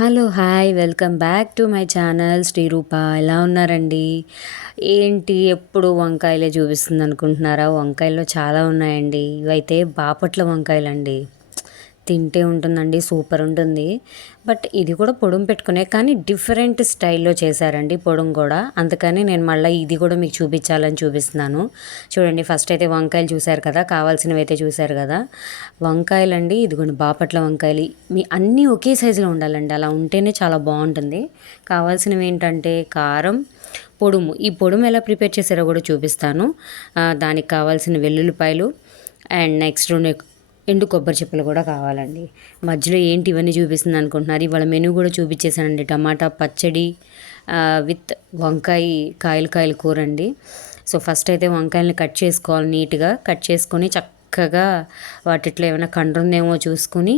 Hello hi welcome back to my channel Shreeroopa. ఎలా ఉన్నారండి? ఏంటి ఎప్పుడు వంకాయలే చూపిస్తుంది అనుకుంటున్నారా? వంకాయల్లో చాలా ఉన్నాయండి. ఇవైతే బాపట్ల వంకాయలండి. తింటే ఉంటుందండి, సూపర్ ఉంటుంది. బట్ ఇది కూడా పొడుం పెట్టుకునే, కానీ డిఫరెంట్ స్టైల్లో చేశారండి పొడుం కూడా. అందుకని నేను మళ్ళీ ఇది కూడా మీకు చూపించాలని చూపిస్తున్నాను. చూడండి, ఫస్ట్ అయితే వంకాయలు చూశారు కదా, కావాల్సినవి అయితే చూశారు కదా. వంకాయలు అండి, ఇదిగోండి బాపట్ల వంకాయలు. మీ అన్నీ ఒకే సైజులో ఉండాలండి, అలా ఉంటేనే చాలా బాగుంటుంది. కావాల్సినవి ఏంటంటే కారం, పొడుము. ఈ పొడుము ఎలా ప్రిపేర్ చేశారో కూడా చూపిస్తాను. దానికి కావాల్సిన వెల్లుల్లిపాయలు అండ్ నెక్స్ట్ ఎండు కొబ్బరి చిప్పలు కూడా కావాలండి. మధ్యలో ఏంటి ఇవన్నీ చూపిస్తుంది అనుకుంటున్నారు? ఇవాళ మెనూ కూడా చూపించేసానండి. టమాటా పచ్చడి విత్ వంకాయ కాయలు కూర అండి. సో ఫస్ట్ అయితే వంకాయలని కట్ చేసుకోవాలి. నీట్గా కట్ చేసుకొని చక్కగా వాటిట్లో ఏమైనా కండ్రు ఉందేమో చూసుకొని,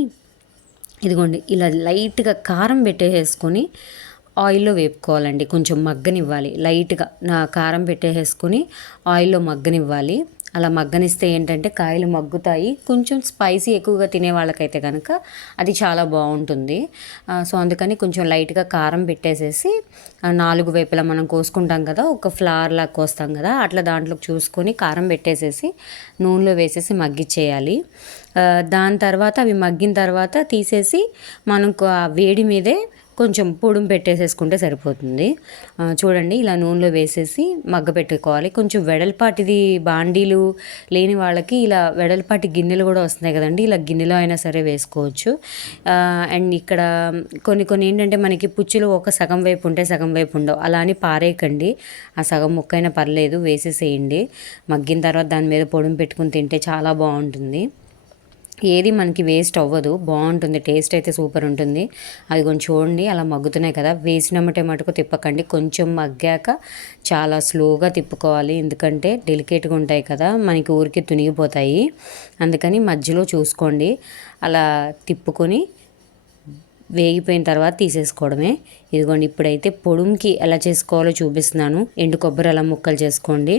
ఇదిగోండి ఇలా లైట్గా కారం పెట్టేసుకొని ఆయిల్లో వేపుకోవాలండి. కొంచెం మగ్గనివ్వాలి లైట్గా. కారం పెట్టేసుకొని ఆయిల్లో మగ్గనివ్వాలి. అలా మగ్గనిస్తే ఏంటంటే కాయలు మగ్గుతాయి. కొంచెం స్పైసీ ఎక్కువగా తినే వాళ్ళకైతే కనుక అది చాలా బాగుంటుంది. సో అందుకని కొంచెం లైట్గా కారం పెట్టేసేసి 4 వైపులా మనం కోసుకుంటాం కదా, ఒక ఫ్లవర్ లాగా కోస్తాం కదా, అట్లా దాంట్లో చూసుకొని కారం పెట్టేసేసి నూనెలో వేసేసి మగ్గిచ్చేయాలి. దాని తర్వాత అవి మగ్గిన తర్వాత తీసేసి మనకు ఆ వేడి మీదే కొంచెం పొడుం పెట్టేసేసుకుంటే సరిపోతుంది. చూడండి, ఇలా నూనెలో వేసేసి మగ్గ పెట్టుకోవాలి. కొంచెం వెడల్పాటిది బాండీలు లేని వాళ్ళకి ఇలా వెడల్పాటి గిన్నెలు కూడా వస్తున్నాయి కదండి, ఇలా గిన్నెలో అయినా సరే వేసుకోవచ్చు. అండ్ ఇక్కడ కొన్ని ఏంటంటే మనకి పుచ్చులు ఒక సగం వైపు ఉంటే సగం వైపు ఉండవు. అలా అని పారేయకండి, ఆ సగం ముక్కైనా పర్లేదు వేసేసేయండి. మగ్గిన తర్వాత దాని మీద పొడుం పెట్టుకుని తింటే చాలా బాగుంటుంది. ఏది మనకి వేస్ట్ అవ్వదు, బాగుంటుంది. టేస్ట్ అయితే సూపర్ ఉంటుంది. అది కొంచెం చూడండి, అలా మగ్గుతున్నాయి కదా, వేసినమ్మటే మటుకు తిప్పకండి. కొంచెం మగ్గాక చాలా స్లోగా తిప్పుకోవాలి, ఎందుకంటే డెలికేట్గా ఉంటాయి కదా, మనకి ఊరికి తునిగిపోతాయి. అందుకని మధ్యలో చూసుకోండి. అలా తిప్పుకొని వేగిపోయిన తర్వాత తీసేసుకోవడమే. ఇదిగోండి, ఇప్పుడైతే పొడుంకి ఎలా చేసుకోవాలో చూపిస్తున్నాను. ఎండు కొబ్బరి అలా ముక్కలు చేసుకోండి.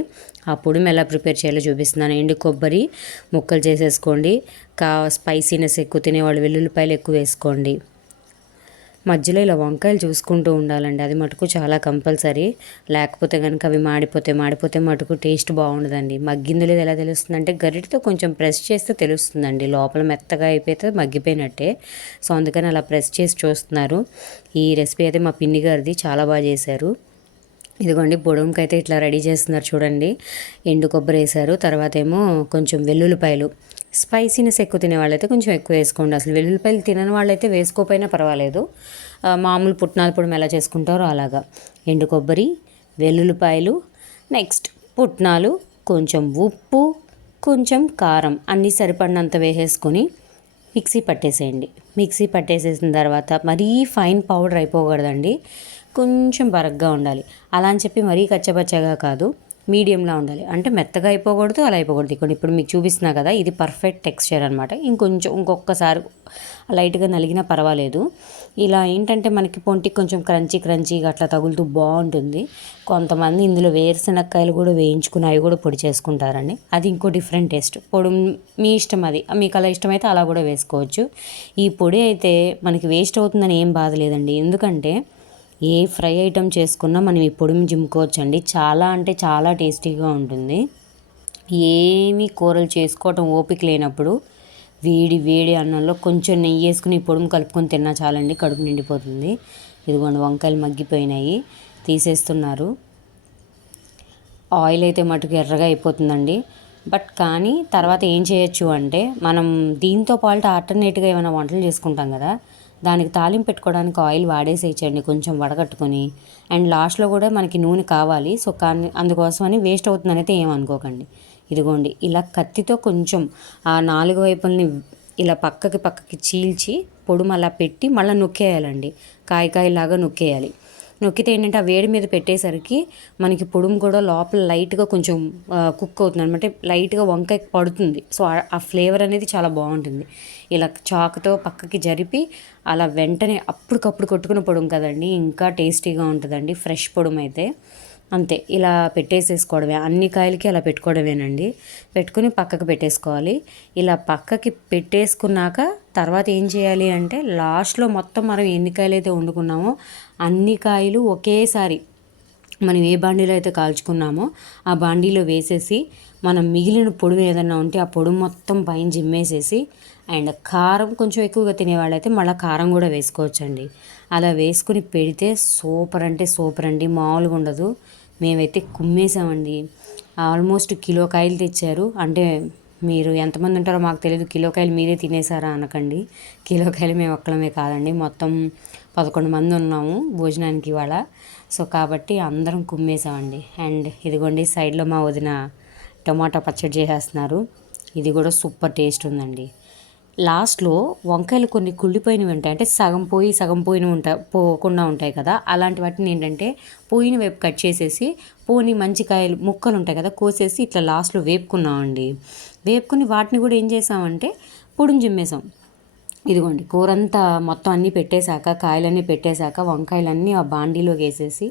ఆ పొడుము ఎలా ప్రిపేర్ చేయాలో చూపిస్తున్నాను. ఎండు కొబ్బరి ముక్కలు చేసేసుకోండి. స్పైసీనెస్ ఎక్కువ తినేవాళ్ళు వెల్లుల్లిపాయలు ఎక్కువ వేసుకోండి. మధ్యలో ఇలా వంకాయలు చూసుకుంటూ ఉండాలండి, అది మటుకు చాలా కంపల్సరీ. లేకపోతే కనుక అవి మాడిపోతే మటుకు టేస్ట్ బాగుండదండి. మగ్గిందో లేదో ఎలా తెలుస్తుందంటే గరిటతో కొంచెం ప్రెస్ చేస్తే తెలుస్తుందండి, లోపల మెత్తగా అయిపోతే మగ్గిపోయినట్టే. సో అందుకని అలా ప్రెస్ చేసి చూస్తున్నారు. ఈ రెసిపీ అయితే మా పిన్ని గారిది, చాలా బాగా చేశారు. ఇదిగోండి, పొడుంకి అయితే ఇట్లా రెడీ చేస్తున్నారు చూడండి. ఎండు కొబ్బరి వేశారు, తర్వాత ఏమో కొంచెం వెల్లుల్లిపాయలు. స్పైసీనెస్ ఎక్కువ తినే వాళ్ళైతే కొంచెం ఎక్కువ వేసుకోండి. అసలు వెల్లుల్లిపాయలు తినని వాళ్ళైతే వేసుకోకపోయినా పర్వాలేదు. మామూలు పుట్నాల పొడి ఎలా చేసుకుంటారో అలాగా. ఎండు కొబ్బరి, వెల్లుల్లిపాయలు, నెక్స్ట్ పుట్నాలు, కొంచెం ఉప్పు, కొంచెం కారం అన్నీ సరిపడినంత వేసేసుకొని మిక్సీ పట్టేసేయండి. మిక్సీ పట్టేసేసిన తర్వాత మరీ ఫైన్ పౌడర్ అయిపోకూడదండి, కొంచెం బరగ్గా ఉండాలి. అలా అని చెప్పి మరీ కచ్చపచ్చగా కాదు, మీడియంలా ఉండాలి. అంటే మెత్తగా అయిపోకూడదు, అలా అయిపోకూడదు. ఇప్పుడు మీకు చూపిస్తున్నా కదా, ఇది పర్ఫెక్ట్ టెక్స్చర్ అనమాట. ఇంకొకసారి లైట్గా నలిగినా పర్వాలేదు. ఇలా ఏంటంటే మనకి పొంటికి కొంచెం క్రంచీగా అట్లా తగులుతూ బాగుంటుంది. కొంతమంది ఇందులో వేరుశనక్కాయలు కూడా వేయించుకుని అవి కూడా పొడి చేసుకుంటారండి, అది ఇంకో డిఫరెంట్ టేస్ట్. పొడి మీ ఇష్టం, అది మీకు అలా ఇష్టమైతే అలా కూడా వేసుకోవచ్చు. ఈ పొడి అయితే మనకి వేస్ట్ అవుతుందని ఏం బాధ లేదండి, ఎందుకంటే ఏ ఫ్రై ఐటెం చేసుకున్నా మనం ఈ పొడిని జిమ్ముకోవచ్చు అండి. చాలా అంటే చాలా టేస్టీగా ఉంటుంది. ఏమీ కూరలు చేసుకోవటం ఓపిక లేనప్పుడు వేడి అన్నంలో కొంచెం నెయ్యి వేసుకుని ఈ పొడిని కలుపుకొని తిన్నా చాలండి, కడుపు నిండిపోతుంది. ఇదిగోండి, వంకాయలు మగ్గిపోయినాయి, తీసేస్తున్నారు. ఆయిల్ అయితే మటుకు ఎర్రగా అయిపోతుందండి. బట్ కానీ తర్వాత ఏం చేయొచ్చు అంటే, మనం దీంతో పాటు ఆల్టర్నేట్గా ఏమైనా వంటలు చేసుకుంటాం కదా, దానికి తాలింపు పెట్టుకోవడానికి ఆయిల్ వాడేసేయచ్చండి కొంచెం వడగట్టుకొని. అండ్ లాస్ట్లో కూడా మనకి నూనె కావాలి, సో కానీ అందుకోసమని వేస్ట్ అవుతుందని అయితే ఏమనుకోకండి. ఇదిగోండి, ఇలా కత్తితో కొంచెం ఆ 4 వైపుల్ని ఇలా పక్కకి చీల్చి పొడుము అలా పెట్టి మళ్ళీ నొక్కేయాలండి. కాయలాగా నొక్కేయాలి. నొక్కితే ఏంటంటే ఆ వేడి మీద పెట్టేసరికి మనకి పొడుము కూడా లోపల లైట్గా కొంచెం కుక్ అవుతుంది అనమాట, లైట్గా వంకాయ పడుతుంది. సో ఆ ఫ్లేవర్ అనేది చాలా బాగుంటుంది. ఇలా చాకుతో పక్కకి జరిపి అలా వెంటనే అప్పటికప్పుడు కొట్టుకున్న పొడుము కదండి, ఇంకా టేస్టీగా ఉంటుందండి ఫ్రెష్ పొడుము అయితే. అంతే ఇలా పెట్టేసేసుకోవడమే, అన్ని కాయలకి అలా పెట్టుకోవడమేనండి. పెట్టుకుని పక్కకు పెట్టేసుకోవాలి. ఇలా పక్కకి పెట్టేసుకున్నాక తర్వాత ఏం చేయాలి అంటే లాస్ట్లో మొత్తం మనం ఎన్ని కాయలు అయితే వండుకున్నామో అన్ని కాయలు ఒకేసారి మనం ఏ బాండీలో అయితే కాల్చుకున్నామో ఆ బాండీలో వేసేసి మనం మిగిలిన పొడుము ఏదన్నా ఉంటే ఆ పొడుము మొత్తం పైన జిమ్మేసేసి అండ్ కారం కొంచెం ఎక్కువగా తినేవాళ్ళైతే మళ్ళీ కారం కూడా వేసుకోవచ్చండి. అలా వేసుకుని పెడితే సూపర్ అంటే సూపర్ అండి, మామూలుగా ఉండదు. మేమైతే కుమ్మేసామండి. ఆల్మోస్ట్ కిలో కాయలు తెచ్చారు. అంటే మీరు ఎంతమంది ఉంటారో మాకు తెలియదు, కిలో కాయలు మీరే తినేసారా అనకండి. కిలో కాయలు మేము ఒక్కలమే కాదండి, మొత్తం 11 మంది ఉన్నాము భోజనానికి ఇవాళ. సో కాబట్టి అందరం కుమ్మేసామండి. అండ్ ఇదిగోండి సైడ్లో మా వదిన టమాటా పచ్చడి చేసేస్తున్నారు. ఇది కూడా సూపర్ టేస్ట్ ఉందండి. లాస్ట్లో వంకాయలు కొన్ని కుళ్ళిపోయినవి ఉంటాయి, అంటే సగం పోయి సగం పోకుండా ఉంటాయి కదా, అలాంటి వాటిని ఏంటంటే పోయిన వైపు కట్ చేసేసి పోని మంచి కాయలు ముక్కలు ఉంటాయి కదా కోసేసి ఇట్లా లాస్ట్లో వేపుకున్నామండి. వేపుకుని వాటిని కూడా ఏం చేసామంటే పొడుం జిమ్మేసాం. ఇదిగోండి కూరంతా మొత్తం అన్నీ పెట్టేశాక, కాయలన్నీ పెట్టేశాక వంకాయలన్నీ ఆ బాండీలోకి వేసేసి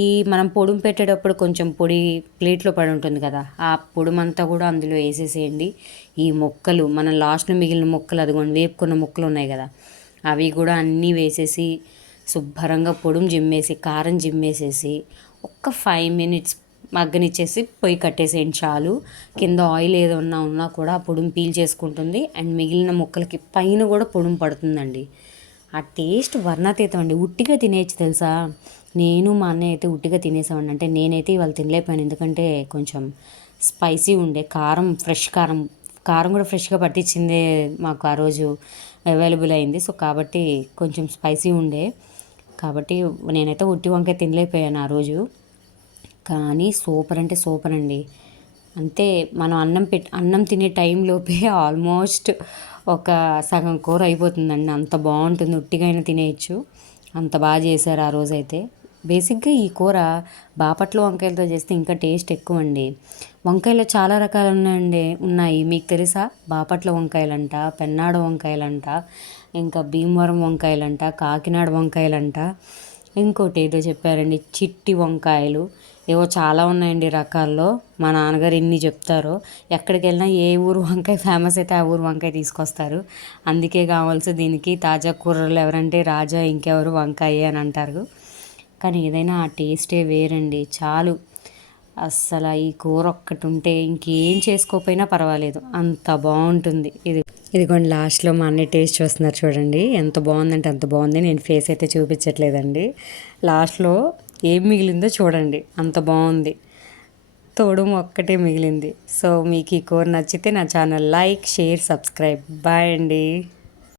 ఈ మనం పొడుం పెట్టేటప్పుడు కొంచెం పొడి ప్లేట్లో పడి ఉంటుంది కదా, ఆ పొడుమంతా కూడా అందులో వేసేసేయండి. ఈ ముక్కలు మనం లాస్ట్లో మిగిలిన ముక్కలు అదిగోండి వేపుకున్న ముక్కలు ఉన్నాయి కదా, అవి కూడా అన్నీ వేసేసి శుభ్రంగా పొడుం జిమ్మేసి కారం జిమ్మేసేసి ఒక్క 5 మినిట్స్ మగ్గనిచ్చేసి పొయ్యి కట్టేసేయండి చాలు. కింద ఆయిల్ ఏదన్నా ఉన్నా కూడా ఆ పొడుం పీల్ చేసుకుంటుంది అండ్ మిగిలిన ముక్కలకి పైన కూడా పొడుం పడుతుందండి. ఆ టేస్ట్ వర్ణాతీతం అండి. ఉట్టిగా తినేయచ్చు తెలుసా. నేను మా అన్నయ్య అయితే ఉట్టిగా తినేసామండి. అంటే నేనైతే ఇవాళ తినలేకపోయాను, ఎందుకంటే కొంచెం స్పైసీ ఉండే కారం, ఫ్రెష్ కారం కారం కూడా ఫ్రెష్గా పట్టించిందే మాకు ఆ రోజు అవైలబుల్ అయింది. సో కాబట్టి కొంచెం స్పైసీ ఉండే, కాబట్టి నేనైతే ఉట్టి వంకాయ తినలేకపోయాను ఆ రోజు. కానీ సూపర్ అంటే సూపర్ అండి. అంతే మనం అన్నం తినే టైంలోపే ఆల్మోస్ట్ ఒక సగం కూర అయిపోతుందండి. అంత బాగుంటుంది, ఉట్టిగా అయినా తినేయచ్చు. అంత బాగా చేశారు ఆ రోజైతే. బేసిక్గా ఈ కూర బాపట్ల వంకాయలతో చేస్తే ఇంకా టేస్ట్ ఎక్కువ అండి. వంకాయలు చాలా రకాలు ఉన్నాయి మీకు తెలుసా. బాపట్ల వంకాయలంట, పెన్నాడ వంకాయలంట, ఇంకా భీమవరం వంకాయలంట, కాకినాడ వంకాయలంట, ఇంకోటి ఏదో చెప్పారండి చిట్టి వంకాయలు, ఏవో చాలా ఉన్నాయండి రకాల్లో. మా నాన్నగారు ఎన్ని చెప్తారో, ఎక్కడికి వెళ్ళినా ఏ ఊరు వంకాయ ఫేమస్ అయితే ఆ ఊరు వంకాయ తీసుకొస్తారు. అందుకే కావాల్సి దీనికి తాజా కూరలు ఎవరంటే రాజా, ఇంకెవరు వంకాయ అని అంటారు. కానీ ఏదైనా ఆ టేస్టే వేరండి. చాలు, అస్సలు ఈ కూర ఒక్కటి ఉంటే ఇంకేం చేసుకోకపోయినా పర్వాలేదు, అంత బాగుంటుంది. ఇదిగోండి లాస్ట్లో మా అన్నయ్య టేస్ట్ చూస్తున్నారు చూడండి, ఎంత బాగుందంటే అంత బాగుంది. నేను ఫేస్ అయితే చూపించట్లేదండి. లాస్ట్లో ఏం మిగిలిందో చూడండి, అంత బాగుంది. తోడు ఒక్కటే మిగిలింది. సో మీకు ఈ కూర నచ్చితే నా channel like, share, subscribe. Bye అండి.